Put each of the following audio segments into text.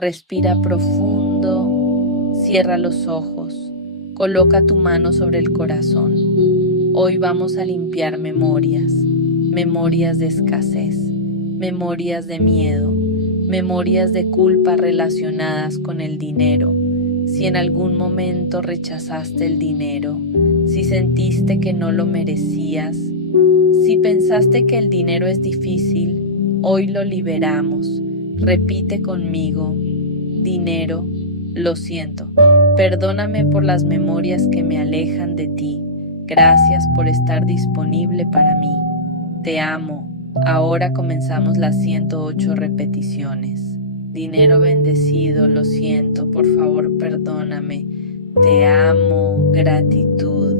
Respira profundo, cierra los ojos, coloca tu mano sobre el corazón. Hoy vamos a limpiar memorias, memorias de escasez, memorias de miedo, memorias de culpa relacionadas con el dinero. Si en algún momento rechazaste el dinero, si sentiste que no lo merecías, si pensaste que el dinero es difícil, hoy lo liberamos. Repite conmigo: dinero, lo siento. Perdóname por las memorias que me alejan de ti. Gracias por estar disponible para mí. Te amo. Ahora comenzamos las 108 repeticiones. Dinero bendecido, lo siento, por favor perdóname. Te amo, gratitud.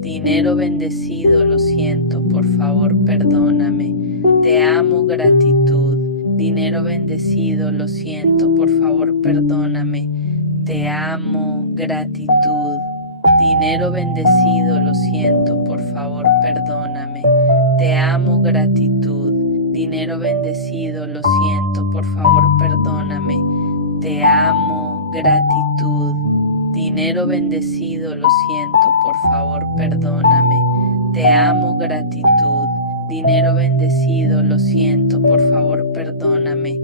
Dinero bendecido, lo siento, por favor perdóname. Te amo, gratitud. Dinero bendecido, lo siento, por favor perdóname. Te amo, gratitud. Dinero bendecido, lo siento, por favor perdóname. Te amo, gratitud. Dinero bendecido, lo siento, por favor perdóname. Te amo, gratitud. Dinero bendecido, lo siento, por favor perdóname. Te amo, gratitud. Dinero bendecido, lo siento, por favor perdóname.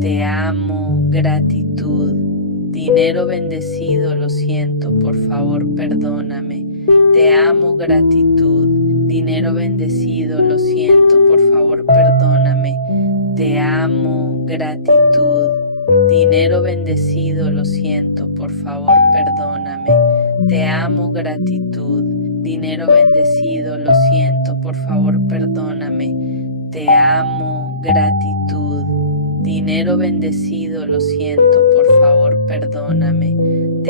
Te amo, gratitud. Dinero bendecido, lo siento, por favor perdóname. Te amo, gratitud. Dinero bendecido, lo siento, por favor perdóname. Te amo, gratitud. Dinero bendecido, lo siento, por favor perdóname. Te amo, gratitud. Dinero bendecido, lo siento, por favor perdóname. Te amo, gratitud. Dinero bendecido, lo siento, por favor perdóname.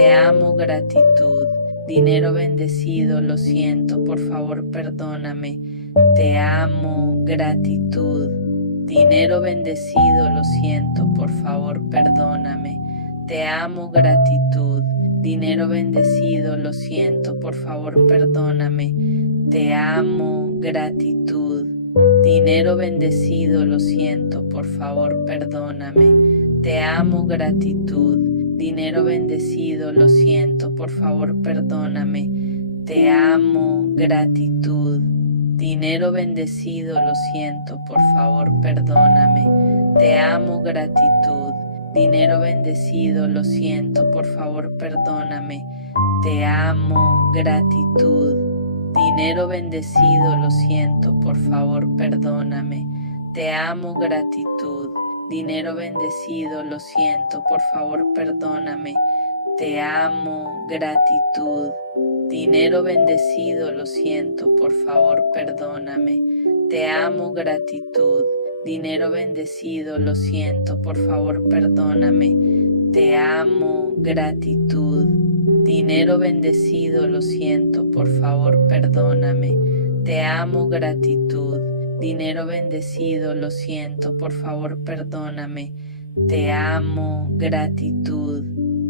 Te amo, gratitud. Dinero bendecido, lo siento, por favor perdóname. Te amo, gratitud. Dinero bendecido, lo siento, por favor perdóname. Te amo, gratitud. Dinero bendecido, lo siento, por favor perdóname. Te amo, gratitud. Dinero bendecido, lo siento, por favor perdóname. Te amo, gratitud. Dinero bendecido, lo siento, por favor perdóname. Te amo, gratitud. Dinero bendecido, lo siento, por favor perdóname. Te amo, gratitud. Dinero bendecido, lo siento, por favor perdóname. Te amo, gratitud. Dinero bendecido, lo siento, por favor perdóname. Te amo, gratitud. Dinero bendecido, lo siento, por favor perdóname. Te amo, gratitud. Dinero bendecido, lo siento, por favor perdóname. Te amo, gratitud. Dinero bendecido, lo siento, por favor perdóname. Te amo, gratitud. Dinero bendecido, lo siento, por favor perdóname. Te amo, gratitud. Dinero bendecido, lo siento, por favor perdóname. Te amo, gratitud.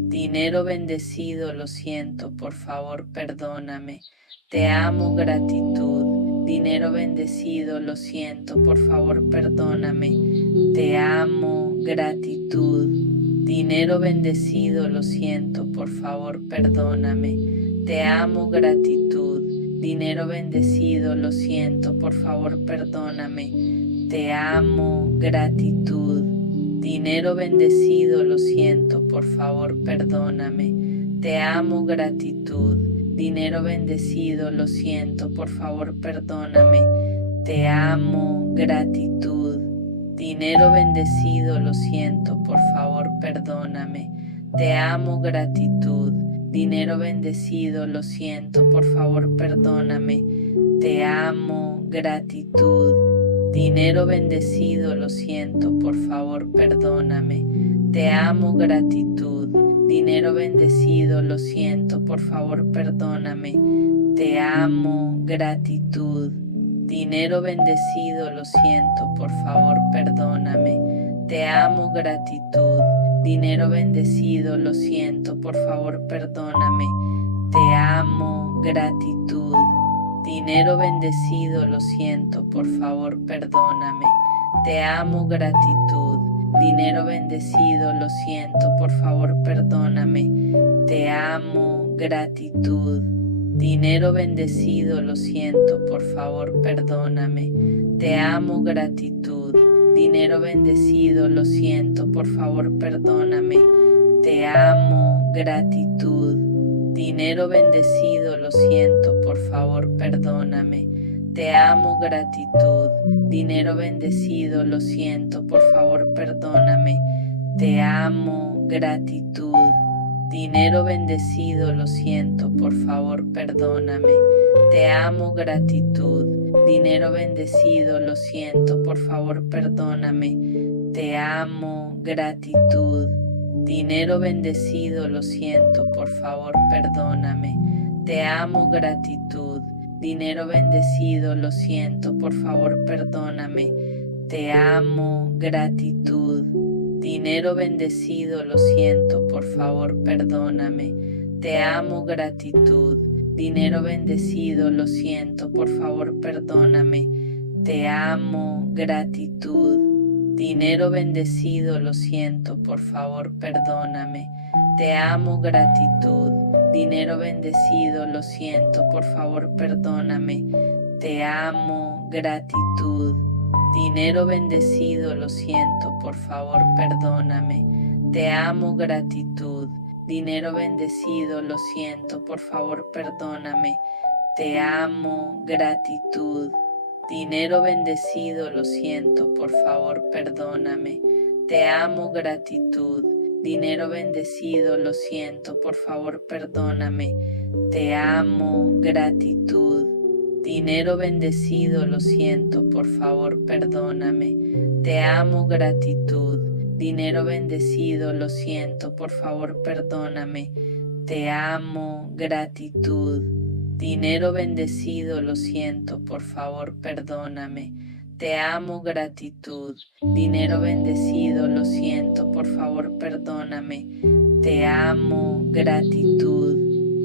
Dinero bendecido, lo siento, por favor perdóname. Te amo, gratitud. Dinero bendecido, lo siento, por favor perdóname. Te amo, gratitud. Dinero bendecido, lo siento, por favor perdóname. Te amo, gratitud. Dinero bendecido, lo siento, por favor perdóname. Te amo, gratitud. Dinero bendecido, lo siento, por favor perdóname. Te amo, gratitud. Dinero bendecido, lo siento, por favor perdóname. Te amo, gratitud. Dinero bendecido, lo siento, por favor perdóname. Te amo, gratitud. Dinero bendecido, lo siento, por favor perdóname. Te amo, gratitud. Dinero bendecido, lo siento, por favor perdóname. Te amo, gratitud. Dinero bendecido, lo siento, por favor perdóname. Te amo, gratitud. Dinero bendecido, lo siento, por favor perdóname. Te amo, gratitud. Dinero bendecido, lo siento, por favor perdóname. Te amo, gratitud. Dinero bendecido, lo siento, por favor perdóname. Te amo, gratitud. dinero bendecido, lo siento, por favor perdóname, te amo, gratitud, dinero bendecido, lo siento, por favor perdóname, te amo, gratitud, dinero bendecido, lo siento, por favor perdóname, te amo, gratitud, dinero bendecido, lo siento, por favor perdóname, te amo, gratitud, dinero bendecido, lo siento, por favor perdóname, te amo, gratitud, dinero bendecido, lo siento, por favor perdóname, te amo, gratitud, dinero bendecido, lo siento, por favor perdóname, te amo, gratitud, dinero bendecido, lo siento, por favor perdóname, te amo, gratitud, dinero bendecido, lo siento, por favor perdóname, te amo, gratitud, dinero bendecido, lo siento, por favor perdóname, te amo, gratitud, dinero bendecido, lo siento, por favor perdóname, te amo, gratitud, dinero bendecido, lo siento, por favor perdóname, te amo, gratitud, dinero bendecido, lo siento, por favor perdóname, te amo, gratitud, dinero bendecido, lo siento, por favor perdóname, te amo, gratitud, dinero bendecido, lo siento, por favor perdóname, te amo, gratitud, dinero bendecido, lo siento, por favor perdóname, te amo, gratitud, dinero bendecido, lo siento, por favor perdóname, te amo, gratitud, dinero bendecido, lo siento, por favor perdóname, te amo, gratitud, dinero bendecido, lo siento, por favor perdóname, te amo, gratitud, dinero bendecido, lo siento, por favor perdóname, te amo, gratitud, dinero bendecido, lo siento, por favor perdóname, te amo, gratitud,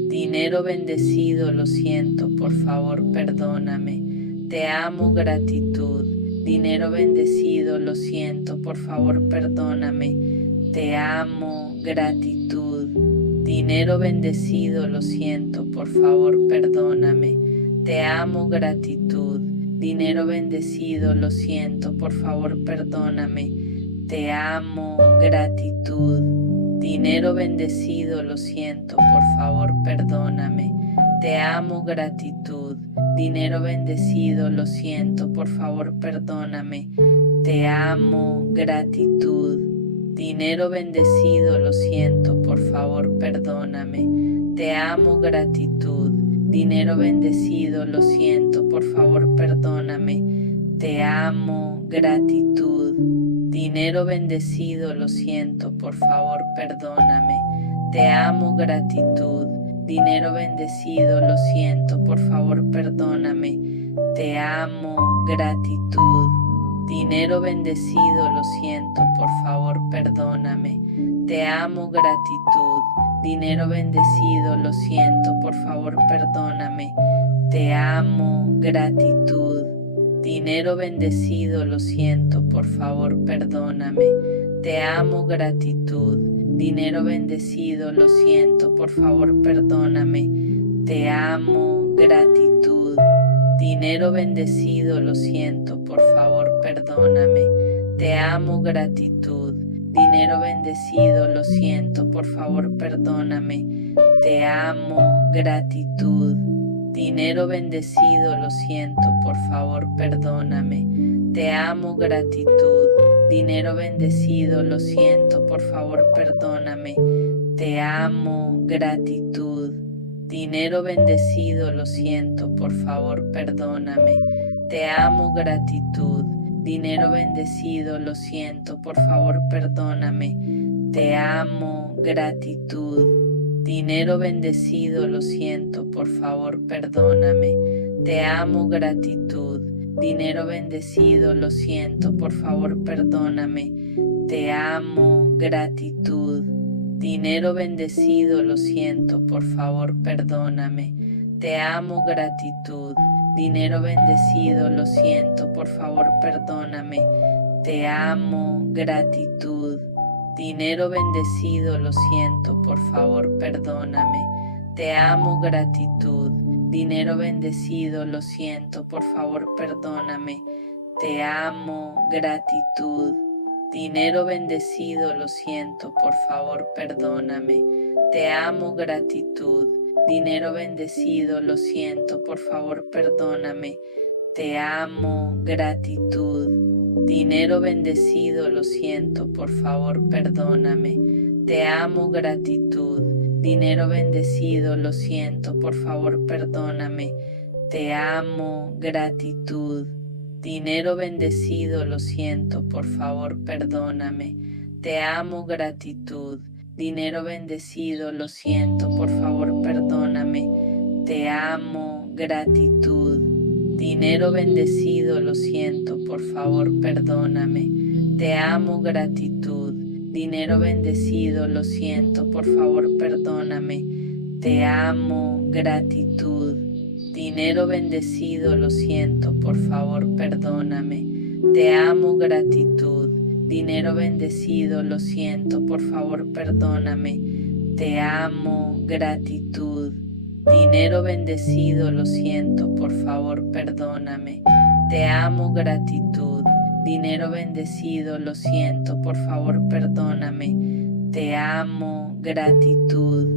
dinero bendecido, lo siento, por favor perdóname, te amo, gratitud, dinero bendecido, lo siento, por favor perdóname, te amo, gratitud, dinero bendecido, lo siento, por favor perdóname, te amo, gratitud, dinero bendecido, lo siento, por favor perdóname, te amo, gratitud, dinero bendecido, lo siento, por favor perdóname, te amo, gratitud, dinero bendecido, lo siento, por favor perdóname, te amo, gratitud, dinero bendecido, lo siento, por favor perdóname, te amo, gratitud, dinero bendecido, lo siento, por favor perdóname, te amo, gratitud, dinero bendecido, lo siento, por favor perdóname, te amo, gratitud, dinero bendecido, lo siento, por favor perdóname, te amo, gratitud, dinero bendecido, lo siento, por favor perdóname, te amo, gratitud, dinero bendecido, lo siento, por favor perdóname, te amo, gratitud, dinero bendecido, lo siento, por favor perdóname, te amo, gratitud, dinero bendecido, lo siento, por favor perdóname, te amo, gratitud, dinero bendecido, lo siento, por favor perdóname, te amo, gratitud, dinero bendecido, lo siento, por favor perdóname, te amo, gratitud, dinero bendecido, lo siento, por favor perdóname, te amo, gratitud, dinero bendecido, lo siento, por favor perdóname, te amo, gratitud, dinero bendecido, lo siento, por favor perdóname, te amo, gratitud, dinero bendecido, lo siento, por favor perdóname, te amo, gratitud, dinero bendecido, lo siento, por favor perdóname, te amo, gratitud, dinero bendecido, lo siento, por favor perdóname, te amo, gratitud, dinero bendecido, lo siento, por favor perdóname, te amo, gratitud, dinero bendecido, lo siento, por favor perdóname, te amo, gratitud. Dinero bendecido, lo siento, por favor, perdóname. Te amo, gratitud. Dinero bendecido, lo siento, por favor, perdóname. Te amo, gratitud. Dinero bendecido, lo siento, por favor, perdóname. Te amo, gratitud. Dinero bendecido, lo siento, por favor, perdóname. Te amo, gratitud. Dinero bendecido, lo siento, por favor, perdóname. Te amo, gratitud. Dinero bendecido, lo siento, por favor, perdóname. Te amo, gratitud. Dinero bendecido, lo siento, por favor, perdóname. Te amo, gratitud. Dinero bendecido, lo siento, por favor, perdóname. Te amo, gratitud. Dinero bendecido, lo siento, por favor, perdóname. Te amo, gratitud. Dinero bendecido, lo siento, por favor, perdóname. Te amo, gratitud. Dinero bendecido, lo siento, por favor, perdóname. Te amo, gratitud. Dinero bendecido, lo siento, por favor, perdóname. Te amo, gratitud. Dinero bendecido, lo siento, por favor, perdóname. Te amo, gratitud. Dinero bendecido, lo siento, por favor, perdóname. Te amo, gratitud.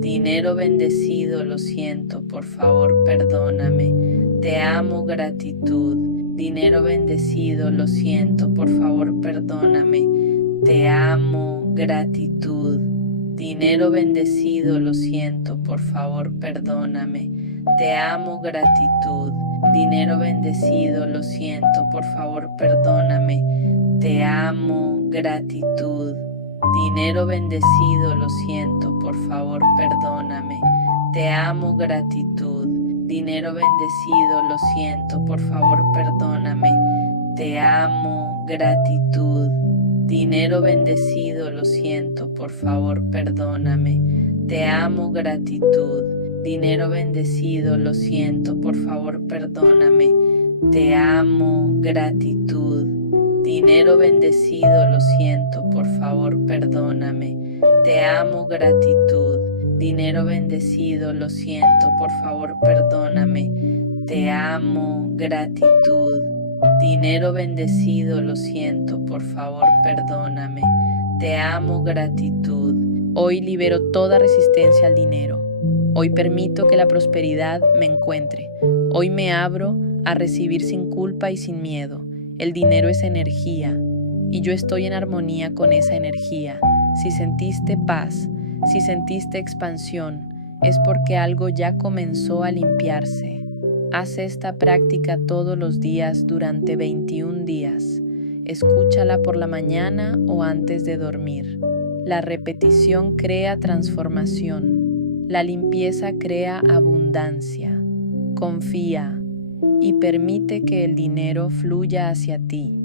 Dinero bendecido, lo siento, por favor, perdóname. Te amo, gratitud. Dinero bendecido, lo siento, por favor, perdóname. Te amo, gratitud. Dinero bendecido, lo siento, por favor, perdóname. Te amo, gratitud. Dinero bendecido, lo siento, por favor, perdóname. Te amo, gratitud. Dinero bendecido, lo siento, por favor, perdóname. Te amo, gratitud. Dinero bendecido, lo siento, por favor, perdóname. Te amo, gratitud. Dinero bendecido, lo siento, por favor, perdóname. Te amo, gratitud. Dinero bendecido, lo siento, por favor, perdóname. Te amo, gratitud. Dinero bendecido, lo siento, por favor, perdóname. Te amo, gratitud. Dinero bendecido, lo siento, por favor, perdóname. Te amo, gratitud. Dinero bendecido, lo siento, por favor, perdóname. Te amo, gratitud. Hoy libero toda resistencia al dinero. Hoy permito que la prosperidad me encuentre. Hoy me abro a recibir sin culpa y sin miedo. El dinero es energía y yo estoy en armonía con esa energía. Si sentiste paz, si sentiste expansión, es porque algo ya comenzó a limpiarse. Haz esta práctica todos los días durante 21 días. Escúchala por la mañana o antes de dormir. La repetición crea transformación. La limpieza crea abundancia. Confía y permite que el dinero fluya hacia ti.